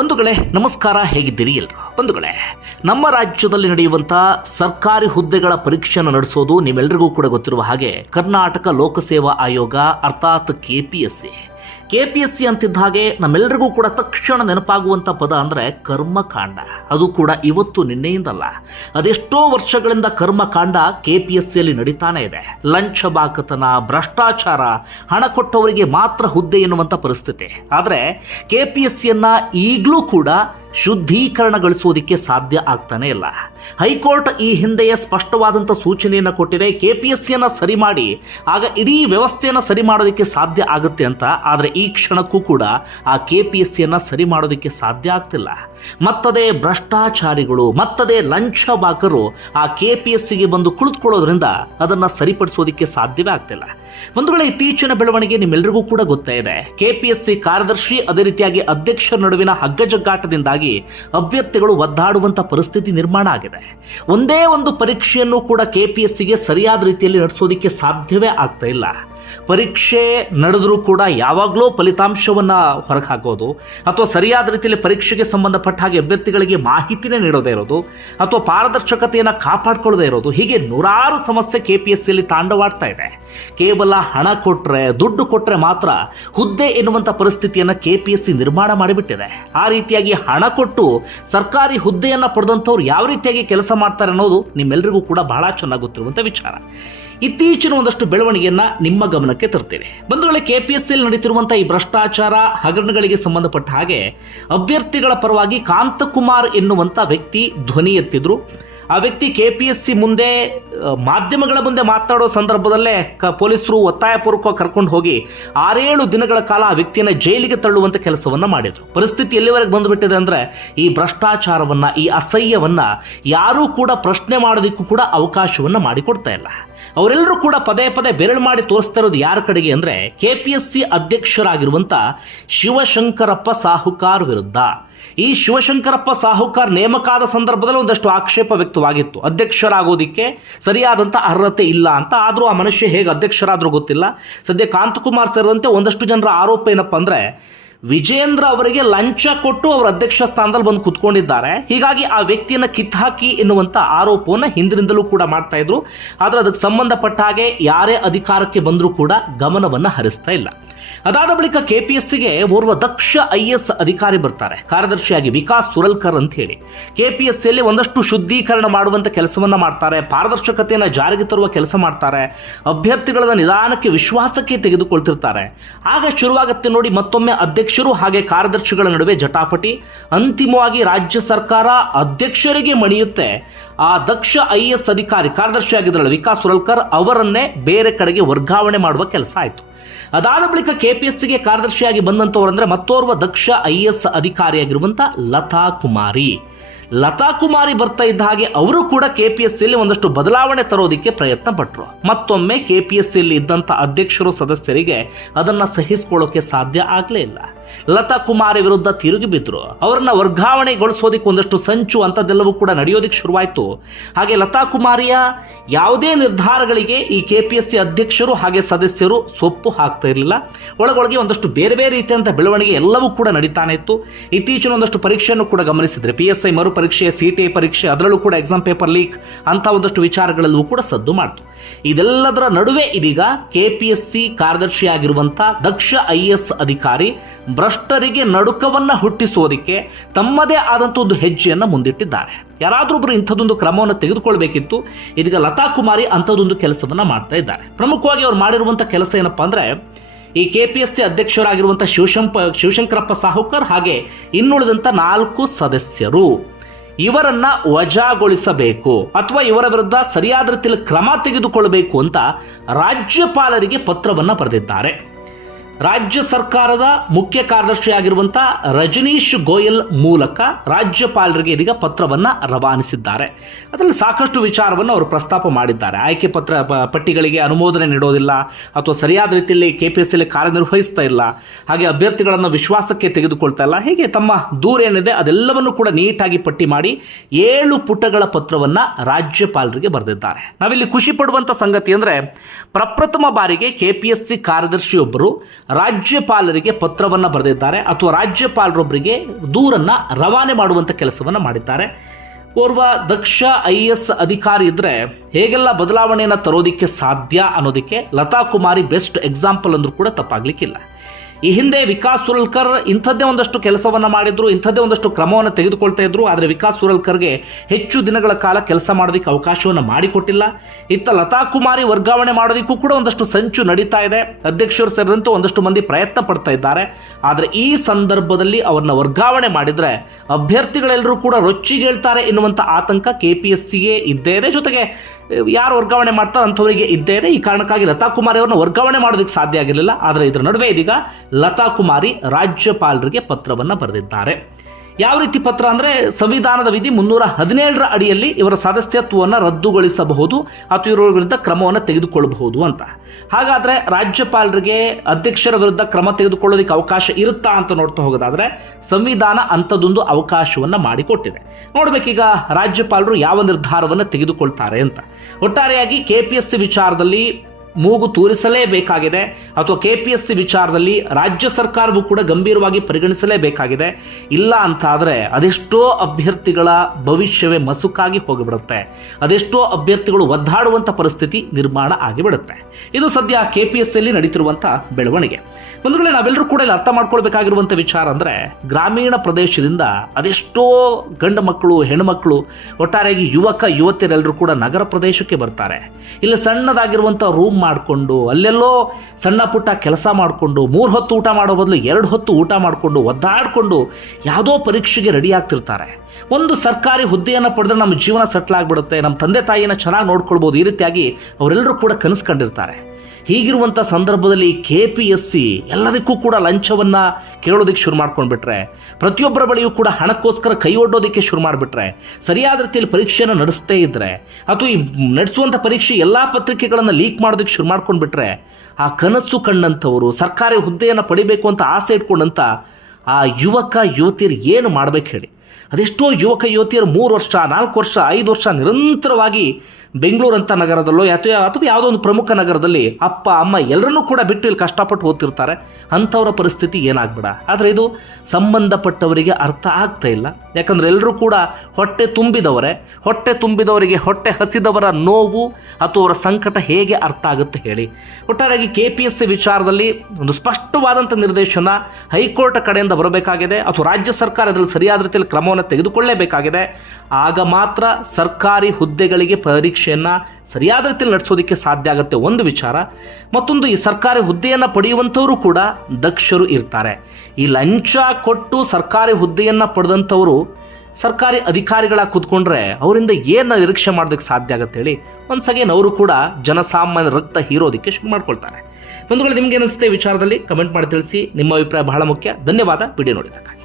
ಬಂಧುಗಳೇ, ನಮಸ್ಕಾರ, ಹೇಗಿದ್ದೀರಿ ಎಲ್ಲರೂ ಬಂಧುಗಳೇ, ನಮ್ಮ ರಾಜ್ಯದಲ್ಲಿ ನಡೆಯುವಂಥ ಸರ್ಕಾರಿ ಹುದ್ದೆಗಳ ಪರೀಕ್ಷೆಯನ್ನು ನಡೆಸೋದು ನಿಮ್ಮೆಲ್ಲರಿಗೂ ಕೂಡ ಗೊತ್ತಿರುವ ಹಾಗೆ ಕರ್ನಾಟಕ ಲೋಕಸೇವಾ ಆಯೋಗ, ಅರ್ಥಾತ್ K P S C K P S C ಅಂತಿದ್ದ ಹಾಗೆ ನಮ್ಮೆಲ್ಲರಿಗೂ ಕೂಡ ತಕ್ಷಣ ನೆನಪಾಗುವಂಥ ಪದ ಅಂದರೆ ಕರ್ಮಕಾಂಡ. ಅದು ಕೂಡ ಇವತ್ತು ನಿನ್ನೆಯಿಂದಲ್ಲ. ಅದೆಷ್ಟೋ ವರ್ಷಗಳಿಂದ ಕರ್ಮಕಾಂಡ ಕೆ ಪಿ ಎಸ್ ಸಿಯಲ್ಲಿ ನಡೀತಾನೆ ಇದೆ. ಲಂಚ ಬಾಕತನ ಭ್ರಷ್ಟಾಚಾರ, ಹಣ ಕೊಟ್ಟವರಿಗೆ ಮಾತ್ರ ಹುದ್ದೆ ಎನ್ನುವಂಥ ಪರಿಸ್ಥಿತಿ. ಆದರೆ ಕೆ ಪಿ ಎಸ್ ಸಿಯನ್ನು ಈಗಲೂ ಕೂಡ ಶುದ್ಧೀಕರಣಗೊಳಿಸುವುದಕ್ಕೆ ಸಾಧ್ಯ ಆಗ್ತಾನೆ ಇಲ್ಲ. ಹೈಕೋರ್ಟ್ ಈ ಹಿಂದೆಯೇ ಸ್ಪಷ್ಟವಾದಂಥ ಸೂಚನೆಯನ್ನು ಕೊಟ್ಟಿದೆ. ಕೆ ಪಿ ಎಸ್ ಸಿಯನ್ನು ಸರಿ ಮಾಡಿ, ಆಗ ಇಡೀ ವ್ಯವಸ್ಥೆಯನ್ನು ಸರಿ ಮಾಡೋದಕ್ಕೆ ಸಾಧ್ಯ ಆಗುತ್ತೆ ಅಂತ. ಆದರೆ ಈ ಕ್ಷಣಕ್ಕೂ ಕೂಡ ಆ ಕೆ ಪಿ ಎಸ್ ಸಿಯನ್ನು ಸರಿ ಮಾಡೋದಕ್ಕೆ ಸಾಧ್ಯ ಆಗ್ತಿಲ್ಲ. ಮತ್ತದೇ ಭ್ರಷ್ಟಾಚಾರಿಗಳು, ಮತ್ತದೇ ಲಂಚಬಾಕರು ಆ ಕೆ ಪಿ ಎಸ್ ಸಿಗೆ ಬಂದು ಕುಳಿತುಕೊಳ್ಳೋದ್ರಿಂದ ಅದನ್ನು ಸರಿಪಡಿಸೋದಕ್ಕೆ ಸಾಧ್ಯವೇ ಆಗ್ತಿಲ್ಲ. ಒಂದು ವೇಳೆ ಇತ್ತೀಚಿನ ಬೆಳವಣಿಗೆ ನಿಮ್ಮೆಲ್ಲರಿಗೂ ಕೂಡ ಗೊತ್ತೇ ಇದೆ. ಕೆ ಪಿ ಎಸ್ ಸಿ ಕಾರ್ಯದರ್ಶಿ ಅದೇ ರೀತಿಯಾಗಿ ಅಧ್ಯಕ್ಷರ ನಡುವಿನ ಹಗ್ಗಜಗ್ಗಾಟದಿಂದಾಗಿ ಅಭ್ಯರ್ಥಿಗಳು ಒದ್ದಾಡುವಂಥ ಪರಿಸ್ಥಿತಿ ನಿರ್ಮಾಣ ಆಗಿದೆ. ಒಂದೇ ಒಂದು ಪರೀಕ್ಷೆಯನ್ನು ಕೂಡ ಕೆ ಪಿ ಎಸ್ ಸರಿಯಾದ ರೀತಿಯಲ್ಲಿ ನಡೆಸೋದಕ್ಕೆ ಸಾಧ್ಯವೇ ಆಗ್ತಾ ಇಲ್ಲ. ಪರೀಕ್ಷೆ ನಡೆದರೂ ಕೂಡ ಯಾವಾಗಲೂ ಫಲಿತಾಂಶವನ್ನು ಹೊರಗೆ ಹಾಕೋದು ಅಥವಾ ಸರಿಯಾದ ರೀತಿಯಲ್ಲಿ ಪರೀಕ್ಷೆಗೆ ಸಂಬಂಧಪಟ್ಟ ಹಾಗೆ ಅಭ್ಯರ್ಥಿಗಳಿಗೆ ಮಾಹಿತಿನೇ ನೀಡೋದೇ ಇರೋದು ಅಥವಾ ಪಾರದರ್ಶಕತೆಯನ್ನು ಕಾಪಾಡ್ಕೊಳ್ಳದೇ ಇರೋದು ಹೀಗೆ ನೂರಾರು ಸಮಸ್ಯೆ ಕೆ ಪಿ ಎಸ್ ಸಿಯಲ್ಲಿ ತಾಂಡವಾಡ್ತಾ ಇದೆ. ಕೇವಲ ಹಣ ಕೊಟ್ಟರೆ ದುಡ್ಡು ಕೊಟ್ಟರೆ ಮಾತ್ರ ಹುದ್ದೆ ಎನ್ನುವಂಥ ಪರಿಸ್ಥಿತಿಯನ್ನು ಕೆ ಪಿ ಎಸ್ ಸಿ ನಿರ್ಮಾಣ ಮಾಡಿಬಿಟ್ಟಿದೆ. ಆ ರೀತಿಯಾಗಿ ಹಣ ಕೊಟ್ಟು ಸರ್ಕಾರಿ ಹುದ್ದೆಯನ್ನು ಪಡೆದಂಥವ್ರು ಯಾವ ರೀತಿಯಾಗಿ ಕೆಲಸ ಮಾಡ್ತಾರೆ ಅನ್ನೋದು ನಿಮ್ಮೆಲ್ಲರಿಗೂ ಕೂಡ ಬಹಳ ಚೆನ್ನಾಗಿ ಗೊತ್ತಿರುವಂಥ ವಿಚಾರ. ಇತ್ತೀಚಿನ ಒಂದಷ್ಟು ಬೆಳವಣಿಗೆಯನ್ನು ನಿಮ್ಮ ಗಮನಕ್ಕೆ ತರ್ತೇನೆ ಬಂಧುಗಳೇ ಕೆ ಪಿ ಎಸ್ ಸಿಯಲ್ಲಿ ನಡೀತಿರುವಂತಹ ಈ ಭ್ರಷ್ಟಾಚಾರ ಹಗರಣಗಳಿಗೆ ಸಂಬಂಧಪಟ್ಟ ಹಾಗೆ ಅಭ್ಯರ್ಥಿಗಳ ಪರವಾಗಿ ಕಾಂತಕುಮಾರ್ ಎನ್ನುವಂತ ವ್ಯಕ್ತಿ ಧ್ವನಿ ಎತ್ತಿದ್ರು. ಆ ವ್ಯಕ್ತಿ ಕೆ ಪಿ ಎಸ್ ಸಿ ಮುಂದೆ ಮಾಧ್ಯಮಗಳ ಮುಂದೆ ಮಾತನಾಡೋ ಸಂದರ್ಭದಲ್ಲೇ ಕ, ಪೊಲೀಸರು ಒತ್ತಾಯಪೂರ್ವಕ ಕರ್ಕೊಂಡು ಹೋಗಿ ಆರೇಳು ದಿನಗಳ ಕಾಲ ಆ ವ್ಯಕ್ತಿಯನ್ನು ಜೈಲಿಗೆ ತಳ್ಳುವಂಥ ಕೆಲಸವನ್ನು ಮಾಡಿದರು. ಪರಿಸ್ಥಿತಿ ಎಲ್ಲಿವರೆಗೆ ಬಂದುಬಿಟ್ಟಿದೆ ಅಂದರೆ ಈ ಭ್ರಷ್ಟಾಚಾರವನ್ನು, ಈ ಅಸಹ್ಯವನ್ನು ಯಾರೂ ಕೂಡ ಪ್ರಶ್ನೆ ಮಾಡೋದಕ್ಕೂ ಕೂಡ ಅವಕಾಶವನ್ನು ಮಾಡಿಕೊಡ್ತಾ ಇಲ್ಲ. ಅವರೆಲ್ಲರೂ ಕೂಡ ಪದೇ ಪದೇ ಬೆರಳು ಮಾಡಿ ತೋರಿಸ್ತಾ ಇರೋದು ಯಾರ ಕಡೆಗೆ ಅಂದರೆ ಕೆ ಪಿ ಎಸ್ ಸಿ ಅಧ್ಯಕ್ಷರಾಗಿರುವಂಥ ಶಿವಶಂಕರಪ್ಪ ಸಾಹುಕಾರ್ ವಿರುದ್ಧ. ಈ ಶಿವಶಂಕರಪ್ಪ ಸಾಹುಕಾರ್ ನೇಮಕಾದ ಸಂದರ್ಭದಲ್ಲಿ ಒಂದಷ್ಟು ಆಕ್ಷೇಪ ವ್ಯಕ್ತವಾಗಿತ್ತು. ಅಧ್ಯಕ್ಷರಾಗೋದಿಕ್ಕೆ ಸರಿಯಾದಂಥ ಅರ್ಹತೆ ಇಲ್ಲ ಅಂತ. ಆದರೂ ಆ ಮನುಷ್ಯ ಹೇಗೆ ಅಧ್ಯಕ್ಷರಾದರೂ ಗೊತ್ತಿಲ್ಲ. ಸದ್ಯ ಕಾಂತಕುಮಾರ್ ಸೇರಿದಂತೆ ಒಂದಷ್ಟು ಜನರ ಆರೋಪ ಏನಪ್ಪ ಅಂದರೆ ವಿಜೇಂದ್ರ ಅವರಿಗೆ ಲಂಚ ಕೊಟ್ಟು ಅವರ ಅಧ್ಯಕ್ಷ ಸ್ಥಾನದಲ್ಲಿ ಬಂದು ಕುತ್ಕೊಂಡಿದ್ದಾರೆ. ಹೀಗಾಗಿ ಆ ವ್ಯಕ್ತಿಯನ್ನ ಕಿತ್ತಾಕಿ ಎನ್ನುವಂತ ಆರೋಪವನ್ನು ಹಿಂದಿನಿಂದಲೂ ಕೂಡ ಮಾಡ್ತಾ ಇದ್ರು. ಆದರೆ ಅದಕ್ಕೆ ಸಂಬಂಧಪಟ್ಟ ಹಾಗೆ ಯಾರೇ ಅಧಿಕಾರಕ್ಕೆ ಬಂದರೂ ಕೂಡ ಗಮನವನ್ನ ಹರಿಸ್ತಾ ಇಲ್ಲ. ಅದಾದ ಬಳಿಕ ಕೆ ಸಿಗೆ ಓರ್ವ ದಕ್ಷ ಐ ಎಸ್ ಅಧಿಕಾರಿ ಬರ್ತಾರೆ. ಕಾರ್ಯದರ್ಶಿಯಾಗಿ ವಿಕಾಸ್ ಸುರಲ್ಕರ್ ಅಂತ ಹೇಳಿ. ಕೆ ಒಂದಷ್ಟು ಶುದ್ಧೀಕರಣ ಮಾಡುವಂತ ಕೆಲಸವನ್ನ ಮಾಡ್ತಾರೆ. ಪಾರದರ್ಶಕತೆಯನ್ನು ಜಾರಿಗೆ ತರುವ ಕೆಲಸ ಮಾಡ್ತಾರೆ. ಅಭ್ಯರ್ಥಿಗಳನ್ನ ನಿಧಾನಕ್ಕೆ ವಿಶ್ವಾಸಕ್ಕೆ ತೆಗೆದುಕೊಳ್ತಿರ್ತಾರೆ. ಆಗ ಶುರುವಾಗುತ್ತೆ ನೋಡಿ ಮತ್ತೊಮ್ಮೆ ಅಧ್ಯಕ್ಷರು ಹಾಗೆ ಕಾರ್ಯದರ್ಶಿಗಳ ನಡುವೆ ಜಟಾಪಟಿ. ಅಂತಿಮವಾಗಿ ರಾಜ್ಯ ಸರ್ಕಾರ ಅಧ್ಯಕ್ಷರಿಗೆ ಮಣಿಯುತ್ತೆ. ಆ ದಕ್ಷ ಐ ಎಸ್ ಅಧಿಕಾರಿ ಕಾರ್ಯದರ್ಶಿ ಆಗಿದ್ರಲ್ಲ ವಿಕಾಸ್ ಸುರಲ್ಕರ್ ಅವರನ್ನೇ ಬೇರೆ ಕಡೆಗೆ ವರ್ಗಾವಣೆ ಮಾಡುವ ಕೆಲಸ ಆಯಿತು. ಅದಾದ ಬಳಿಕ ಕೆ ಪಿ ಎಸ್ ಸಿಗೆ ಕಾರ್ಯದರ್ಶಿಯಾಗಿ ಬಂದಂಥವ್ರಂದ್ರೆ ಮತ್ತೋರ್ವ ದಕ್ಷ ಐ ಎಸ್ ಅಧಿಕಾರಿಯಾಗಿರುವಂಥ ಲತಾ ಕುಮಾರಿ. ಲತಾ ಕುಮಾರಿ ಬರ್ತಾ ಇದ್ದ ಹಾಗೆ ಅವರು ಕೂಡ ಕೆ ಪಿ ಎಸ್ ಸಿಯಲ್ಲಿ ಒಂದಷ್ಟು ಬದಲಾವಣೆ ತರೋದಕ್ಕೆ ಪ್ರಯತ್ನ ಪಟ್ಟರು ಮತ್ತೊಮ್ಮೆ ಕೆ ಪಿ ಎಸ್ ಸಿಯಲ್ಲಿ ಇದ್ದಂಥ ಅಧ್ಯಕ್ಷರು ಸದಸ್ಯರಿಗೆ ಅದನ್ನು ಸಹಿಸಿಕೊಳ್ಳೋಕೆ ಸಾಧ್ಯ ಆಗಲೇ ಇಲ್ಲ. ಲತಾ ಕುಮಾರಿ ವಿರುದ್ಧ ತಿರುಗಿ ಬಿದ್ದರು ಅವರನ್ನ ವರ್ಗಾವಣೆಗೊಳಿಸೋದಕ್ಕೆ ಒಂದಷ್ಟು ಸಂಚು ಅಂಥದ್ದೆಲ್ಲವೂ ಕೂಡ ನಡೆಯೋದಕ್ಕೆ ಶುರುವಾಯಿತು. ಹಾಗೆ ಲತಾ ಕುಮಾರಿಯ ಯಾವುದೇ ನಿರ್ಧಾರಗಳಿಗೆ ಈ ಕೆ ಪಿ ಎಸ್ ಸಿ ಅಧ್ಯಕ್ಷರು ಹಾಗೆ ಸದಸ್ಯರು ಸೊಪ್ಪು ಹಾಕ್ತಾ ಇರಲಿಲ್ಲ. ಒಳಗೊಳಗೆ ಒಂದಷ್ಟು ಬೇರೆ ಬೇರೆ ರೀತಿಯಂಥ ಬೆಳವಣಿಗೆ ಎಲ್ಲವೂ ಕೂಡ ನಡೀತಾನೆ ಇತ್ತು. ಇತ್ತೀಚಿನ ಒಂದಷ್ಟು ಪರೀಕ್ಷೆಯನ್ನು ಕೂಡ ಗಮನಿಸಿದರೆ ಪಿ ಎಸ್ ಐ ಮರು ಪರೀಕ್ಷೆ ಸಿ ಟಿ ಐ ಪರೀಕ್ಷೆ, ಅದರಲ್ಲೂ ಕೂಡ ಎಕ್ಸಾಮ್ ಪೇಪರ್ ಲೀಕ್ ಅಂತ ಒಂದಷ್ಟು ವಿಚಾರಗಳಲ್ಲೂ ಕೂಡ ಸದ್ದು ಮಾಡ್ತು. ಇದೆಲ್ಲದರ ನಡುವೆ ಇದೀಗ ಕೆ ಪಿ ಎಸ್ ಸಿ ಕಾರ್ಯದರ್ಶಿಯಾಗಿರುವಂಥ ದಕ್ಷ ಐ ಎಸ್ ಅಧಿಕಾರಿ ಭ್ರಷ್ಟರಿಗೆ ನಡುಕವನ್ನು ಹುಟ್ಟಿಸೋದಕ್ಕೆ ತಮ್ಮದೇ ಆದಂಥ ಒಂದು ಹೆಜ್ಜೆಯನ್ನು ಮುಂದಿಟ್ಟಿದ್ದಾರೆ. ಯಾರಾದರೂ ಒಬ್ಬರು ಇಂಥದ್ದೊಂದು ಕ್ರಮವನ್ನು ತೆಗೆದುಕೊಳ್ಬೇಕಿತ್ತು, ಇದೀಗ ಲತಾ ಕುಮಾರಿ ಅಂಥದ್ದೊಂದು ಕೆಲಸವನ್ನು ಮಾಡ್ತಾ ಇದ್ದಾರೆ. ಪ್ರಮುಖವಾಗಿ ಅವರು ಮಾಡಿರುವಂಥ ಕೆಲಸ ಏನಪ್ಪ ಅಂದರೆ, ಈ ಕೆ ಪಿ ಎಸ್ ಸಿ ಅಧ್ಯಕ್ಷರಾಗಿರುವಂಥ ಶಿವಶಂಪ, ಶಿವಶಂಕರಪ್ಪ ಸಾಹುಕರ್ ಹಾಗೆ ಇನ್ನುಳಿದಂಥ ನಾಲ್ಕು ಸದಸ್ಯರು. ಇವರನ್ನ ವಜಾಗೊಳಿಸಬೇಕು ಅಥವಾ ಇವರ ವಿರುದ್ಧ ಸರಿಯಾದ ರೀತಿಯಲ್ಲಿ ಕ್ರಮ ತೆಗೆದುಕೊಳ್ಳಬೇಕು ಅಂತ ರಾಜ್ಯಪಾಲರಿಗೆ ಪತ್ರವನ್ನು ಬರೆದಿದ್ದಾರೆ. ರಾಜ್ಯ ಸರ್ಕಾರದ ಮುಖ್ಯ ಕಾರ್ಯದರ್ಶಿಯಾಗಿರುವಂಥ ರಜನೀಶ್ ಗೋಯಲ್ ಮೂಲಕ ರಾಜ್ಯಪಾಲರಿಗೆ ಇದೀಗ ಪತ್ರವನ್ನು ರವಾನಿಸಿದ್ದಾರೆ. ಅದರಲ್ಲಿ ಸಾಕಷ್ಟು ವಿಚಾರವನ್ನು ಅವರು ಪ್ರಸ್ತಾಪ ಮಾಡಿದ್ದಾರೆ. ಆಯ್ಕೆ ಪತ್ರ ಪಟ್ಟಿಗಳಿಗೆ ಅನುಮೋದನೆ ನೀಡೋದಿಲ್ಲ ಅಥವಾ ಸರಿಯಾದ ರೀತಿಯಲ್ಲಿ ಕೆ ಪಿ ಎಸ್ ಸಿಲಿ ಕಾರ್ಯನಿರ್ವಹಿಸ್ತಾ ಇಲ್ಲ. ಹಾಗೆ ಅಭ್ಯರ್ಥಿಗಳನ್ನು ವಿಶ್ವಾಸಕ್ಕೆ ತೆಗೆದುಕೊಳ್ತಾ ಇಲ್ಲ. ಹೀಗೆ ತಮ್ಮ ದೂರ ಏನಿದೆ ಅದೆಲ್ಲವನ್ನು ಕೂಡ ನೀಟಾಗಿ ಪಟ್ಟಿ ಮಾಡಿ ಏಳು ಪುಟಗಳ ಪತ್ರವನ್ನು ರಾಜ್ಯಪಾಲರಿಗೆ ಬರೆದಿದ್ದಾರೆ. ನಾವಿಲ್ಲಿ ಖುಷಿ ಪಡುವಂಥ ಸಂಗತಿ ಅಂದರೆ ಪ್ರಪ್ರಥಮ ಬಾರಿಗೆ ಕೆ ಪಿ ಎಸ್ ಸಿ ಕಾರ್ಯದರ್ಶಿಯೊಬ್ಬರು ರಾಜ್ಯಪಾಲರಿಗೆ ಪತ್ರವನ್ನು ಬರೆದಿದ್ದಾರೆ ಅಥವಾ ರಾಜ್ಯಪಾಲರೊಬ್ಬರಿಗೆ ದೂರನ್ನು ರವಾನೆ ಮಾಡುವಂಥ ಕೆಲಸವನ್ನು ಮಾಡಿದ್ದಾರೆ. ಓರ್ವ ದಕ್ಷ ಐ ಎಸ್ ಅಧಿಕಾರಿ ಇದ್ದರೆ ಹೇಗೆಲ್ಲ ಬದಲಾವಣೆಯನ್ನು ತರೋದಕ್ಕೆ ಸಾಧ್ಯ ಅನ್ನೋದಕ್ಕೆ ಲತಾ ಕುಮಾರಿ ಬೆಸ್ಟ್ ಎಕ್ಸಾಂಪಲ್ ಅಂದರೂ ಕೂಡ ತಪ್ಪಾಗ್ಲಿಕ್ಕಿಲ್ಲ. ಈ ಹಿಂದೆ ವಿಕಾಸ್ ಸುರಲ್ಕರ್ ಇಂಥದ್ದೇ ಒಂದಷ್ಟು ಕೆಲಸವನ್ನು ಮಾಡಿದ್ರು, ಇಂಥದ್ದೇ ಒಂದಷ್ಟು ಕ್ರಮವನ್ನು ತೆಗೆದುಕೊಳ್ತಾ ಇದ್ರು, ಆದರೆ ವಿಕಾಸ್ ಸುರಲ್ಕರ್ಗೆ ಹೆಚ್ಚು ದಿನಗಳ ಕಾಲ ಕೆಲಸ ಮಾಡೋದಕ್ಕೆ ಅವಕಾಶವನ್ನು ಮಾಡಿಕೊಟ್ಟಿಲ್ಲ. ಇತ್ತ ಲತಾ ಕುಮಾರಿ ವರ್ಗಾವಣೆ ಮಾಡೋದಕ್ಕೂ ಕೂಡ ಒಂದಷ್ಟು ಸಂಚು ನಡೀತಾ ಇದೆ. ಅಧ್ಯಕ್ಷರು ಸೇರಿದಂತೆ ಒಂದಷ್ಟು ಮಂದಿ ಪ್ರಯತ್ನ ಪಡ್ತಾ ಇದ್ದಾರೆ. ಆದರೆ ಈ ಸಂದರ್ಭದಲ್ಲಿ ಅವ್ರನ್ನ ವರ್ಗಾವಣೆ ಮಾಡಿದರೆ ಅಭ್ಯರ್ಥಿಗಳೆಲ್ಲರೂ ಕೂಡ ರೊಚ್ಚಿಗೇಳ್ತಾರೆ ಎನ್ನುವಂಥ ಆತಂಕ ಕೆ ಪಿ ಎಸ್ ಸಿಗೆ ಇದ್ದೇ ಇದೆ. ಜೊತೆಗೆ ಯಾರು ವರ್ಗಾವಣೆ ಮಾಡ್ತಾರೆ ಅಂಥವರಿಗೆ ಇದ್ದೇನೆ ಇದೆ. ಈ ಕಾರಣಕ್ಕಾಗಿ ಲತಾ ಕುಮಾರಿ ಅವ್ರನ್ನ ವರ್ಗಾವಣೆ ಮಾಡೋದಕ್ಕೆ ಸಾಧ್ಯ ಆಗಿರಲಿಲ್ಲ. ಆದರೆ ಇದರ ನಡುವೆ ಇದೀಗ ಲತಾ ಕುಮಾರಿ ರಾಜ್ಯಪಾಲರಿಗೆ ಪತ್ರವನ್ನು ಬರೆದಿದ್ದಾರೆ. ಯಾವ ರೀತಿ ಪತ್ರ ಅಂದರೆ ಸಂವಿಧಾನದ ವಿಧಿ ಮುನ್ನೂರ ಹದಿನೇಳರ ಅಡಿಯಲ್ಲಿ ಇವರ ಸದಸ್ಯತ್ವವನ್ನು ರದ್ದುಗೊಳಿಸಬಹುದು ಅಥವಾ ಇವರ ವಿರುದ್ಧ ಕ್ರಮವನ್ನು ತೆಗೆದುಕೊಳ್ಳಬಹುದು ಅಂತ. ಹಾಗಾದರೆ ರಾಜ್ಯಪಾಲರಿಗೆ ಅಧ್ಯಕ್ಷರ ವಿರುದ್ಧ ಕ್ರಮ ತೆಗೆದುಕೊಳ್ಳೋದಕ್ಕೆ ಅವಕಾಶ ಇರುತ್ತಾ ಅಂತ ನೋಡ್ತಾ ಹೋಗೋದಾದರೆ ಸಂವಿಧಾನ ಅಂಥದ್ದೊಂದು ಅವಕಾಶವನ್ನು ಮಾಡಿಕೊಟ್ಟಿದೆ. ನೋಡಬೇಕೀಗ ರಾಜ್ಯಪಾಲರು ಯಾವ ನಿರ್ಧಾರವನ್ನು ತೆಗೆದುಕೊಳ್ತಾರೆ ಅಂತ. ಒಟ್ಟಾರೆಯಾಗಿ ಕೆ ಪಿ ಎಸ್ ಸಿ ವಿಚಾರದಲ್ಲಿ ಮೂಗು ತೂರಿಸಲೇಬೇಕಾಗಿದೆ ಅಥವಾ ಕೆ ಪಿ ಎಸ್ ಸಿ ವಿಚಾರದಲ್ಲಿ ರಾಜ್ಯ ಸರ್ಕಾರವು ಕೂಡ ಗಂಭೀರವಾಗಿ ಪರಿಗಣಿಸಲೇಬೇಕಾಗಿದೆ. ಇಲ್ಲ ಅಂತ ಆದರೆ ಅದೆಷ್ಟೋ ಅಭ್ಯರ್ಥಿಗಳ ಭವಿಷ್ಯವೇ ಮಸುಕಾಗಿ ಹೋಗಿಬಿಡುತ್ತೆ. ಅದೆಷ್ಟೋ ಅಭ್ಯರ್ಥಿಗಳು ಒದ್ದಾಡುವಂಥ ಪರಿಸ್ಥಿತಿ ನಿರ್ಮಾಣ ಆಗಿಬಿಡುತ್ತೆ. ಇದು ಸದ್ಯ ಕೆ ಪಿ ಎಸ್ ಸಿಯಲ್ಲಿ ನಡೀತಿರುವಂಥ ಬೆಳವಣಿಗೆ. ಬಂಧುಗಳೇ, ನಾವೆಲ್ಲರೂ ಕೂಡ ಇಲ್ಲಿ ಅರ್ಥ ಮಾಡ್ಕೊಳ್ಬೇಕಾಗಿರುವಂಥ ವಿಚಾರ ಅಂದರೆ ಗ್ರಾಮೀಣ ಪ್ರದೇಶದಿಂದ ಅದೆಷ್ಟೋ ಗಂಡು ಮಕ್ಕಳು ಹೆಣ್ಣುಮಕ್ಕಳು ಒಟ್ಟಾರೆಯಾಗಿ ಯುವಕ, ಯುವತಿಯರೆಲ್ಲರೂ ಕೂಡ ನಗರ ಪ್ರದೇಶಕ್ಕೆ ಬರ್ತಾರೆ. ಇಲ್ಲಿ ಸಣ್ಣದಾಗಿರುವಂಥ ರೂಮ್ ಮಾಡಿಕೊಂಡು, ಅಲ್ಲೆಲ್ಲೋ ಸಣ್ಣ ಪುಟ್ಟ ಕೆಲಸ ಮಾಡಿಕೊಂಡು, ಮೂರು ಹೊತ್ತು ಊಟ ಮಾಡೋ ಬದಲು ಎರಡು ಹೊತ್ತು ಊಟ ಮಾಡಿಕೊಂಡು, ಒದ್ದಾಡಿಕೊಂಡು ಯಾವುದೋ ಪರೀಕ್ಷೆಗೆ ರೆಡಿ ಆಗ್ತಿರ್ತಾರೆ. ಒಂದು ಸರ್ಕಾರಿ ಹುದ್ದೆಯನ್ನು ಪಡೆದ್ರೆ ನಮ್ಮ ಜೀವನ ಸೆಟ್ಲ್ ಆಗಿಬಿಡುತ್ತೆ, ನಮ್ಮ ತಂದೆ ತಾಯಿಯನ್ನು ಚೆನ್ನಾಗಿ ನೋಡ್ಕೊಳ್ಬೋದು, ಈ ರೀತಿಯಾಗಿ ಅವರೆಲ್ಲರೂ ಕೂಡ ಕನಸು ಕಂಡಿರ್ತಾರೆ ಹೀಗಿರುವಂಥ ಸಂದರ್ಭದಲ್ಲಿ ಕೆ ಪಿ ಎಸ್ ಸಿ ಎಲ್ಲದಕ್ಕೂ ಕೂಡ ಲಂಚವನ್ನು ಕೇಳೋದಕ್ಕೆ ಶುರು ಮಾಡ್ಕೊಂಡ್ಬಿಟ್ರೆ, ಪ್ರತಿಯೊಬ್ಬರ ಬಳಿಯೂ ಕೂಡ ಹಣಕ್ಕೋಸ್ಕರ ಕೈ ಒಡ್ಡೋದಕ್ಕೆ ಶುರು ಮಾಡಿಬಿಟ್ರೆ, ಸರಿಯಾದ ರೀತಿಯಲ್ಲಿ ಪರೀಕ್ಷೆಯನ್ನು ನಡೆಸ್ತೇ ಇದ್ದರೆ ಅಥವಾ ಈ ನಡೆಸುವಂಥ ಪರೀಕ್ಷೆ ಎಲ್ಲ ಪತ್ರಿಕೆಗಳನ್ನು ಲೀಕ್ ಮಾಡೋದಕ್ಕೆ ಶುರು ಮಾಡ್ಕೊಂಡ್ಬಿಟ್ರೆ, ಆ ಕನಸು ಕಂಡಂಥವರು, ಸರ್ಕಾರಿ ಹುದ್ದೆಯನ್ನು ಪಡಿಬೇಕು ಅಂತ ಆಸೆ ಇಟ್ಕೊಂಡಂಥ ಆ ಯುವಕ, ಯುವತಿಯರು ಏನು ಮಾಡಬೇಕು ಹೇಳಿ? ಅದೆಷ್ಟೋ ಯುವಕ, ಯುವತಿಯರು ಮೂರು ವರ್ಷ, ನಾಲ್ಕು ವರ್ಷ, ಐದು ವರ್ಷ ನಿರಂತರವಾಗಿ ಬೆಂಗಳೂರಂಥ ನಗರದಲ್ಲೋ ಅಥವಾ ಅಥವಾ ಯಾವುದೋ ಒಂದು ಪ್ರಮುಖ ನಗರದಲ್ಲಿ ಅಪ್ಪ, ಅಮ್ಮ ಎಲ್ಲರನ್ನೂ ಕೂಡ ಬಿಟ್ಟು ಇಲ್ಲಿ ಕಷ್ಟಪಟ್ಟು ಓದ್ತಿರ್ತಾರೆ ಅಂಥವರ ಪರಿಸ್ಥಿತಿ ಏನಾಗ್ಬೇಡ. ಆದರೆ ಇದು ಸಂಬಂಧಪಟ್ಟವರಿಗೆ ಅರ್ಥ ಆಗ್ತಾ ಇಲ್ಲ. ಯಾಕಂದ್ರೆ ಎಲ್ಲರೂ ಕೂಡ ಹೊಟ್ಟೆ ತುಂಬಿದವರೇ. ಹೊಟ್ಟೆ ತುಂಬಿದವರಿಗೆ ಹೊಟ್ಟೆ ಹಸಿದವರ ನೋವು ಅಥವಾ ಅವರ ಸಂಕಟ ಹೇಗೆ ಅರ್ಥ ಆಗುತ್ತೆ ಹೇಳಿ. ಒಟ್ಟಾರೆಯಾಗಿ ಕೆ ಪಿ ಎಸ್ ಸಿ ವಿಚಾರದಲ್ಲಿ ಒಂದು ಸ್ಪಷ್ಟವಾದಂಥ ನಿರ್ದೇಶನ ಹೈಕೋರ್ಟ್ ಕಡೆಯಿಂದ ಬರಬೇಕಾಗಿದೆ. ಅಥವಾ ರಾಜ್ಯ ಸರ್ಕಾರ ಇದರಲ್ಲಿ ಸರಿಯಾದ ರೀತಿಯಲ್ಲಿ ಕ್ರಮವನ್ನು ತೆಗೆದುಕೊಳ್ಳಲೇಬೇಕಾಗಿದೆ ಆಗ ಮಾತ್ರ ಸರ್ಕಾರಿ ಹುದ್ದೆಗಳಿಗೆ ಪರೀಕ್ಷೆಯನ್ನು ಸರಿಯಾದ ರೀತಿಯಲ್ಲಿ ನಡೆಸೋದಕ್ಕೆ ಸಾಧ್ಯ ಆಗುತ್ತೆ ಒಂದು ವಿಚಾರ. ಮತ್ತೊಂದು, ಈ ಸರ್ಕಾರಿ ಹುದ್ದೆಯನ್ನು ಪಡೆಯುವಂಥವರು ಕೂಡ ದಕ್ಷರು ಇರ್ತಾರೆ. ಈ ಲಂಚ ಕೊಟ್ಟು ಸರ್ಕಾರಿ ಹುದ್ದೆಯನ್ನು ಪಡೆದಂಥವರು ಸರ್ಕಾರಿ ಅಧಿಕಾರಿಗಳಾಗಿ ಕೂತ್ಕೊಂಡ್ರೆ ಅವರಿಂದ ಏನು ನಿರೀಕ್ಷೆ ಮಾಡೋದಕ್ಕೆ ಸಾಧ್ಯ ಆಗುತ್ತೆ ಹೇಳಿ. ಒಂದು ಸಗೇನು ಅವರು ಕೂಡ ಜನಸಾಮಾನ್ಯ ರಕ್ತ ಹೀರೋದಕ್ಕೆ ಶುರು ಮಾಡ್ಕೊಳ್ತಾರೆ. ಬಂಧುಗಳು, ನಿಮ್ಗೆ ಅನಿಸುತ್ತೆ ವಿಚಾರದಲ್ಲಿ? ಕಮೆಂಟ್ ಮಾಡಿ ತಿಳಿಸಿ. ನಿಮ್ಮ ಅಭಿಪ್ರಾಯ ಬಹಳ ಮುಖ್ಯ. ಧನ್ಯವಾದ. ವಿಡಿಯೋ ನೋಡಿದ್ದಕ್ಕೆ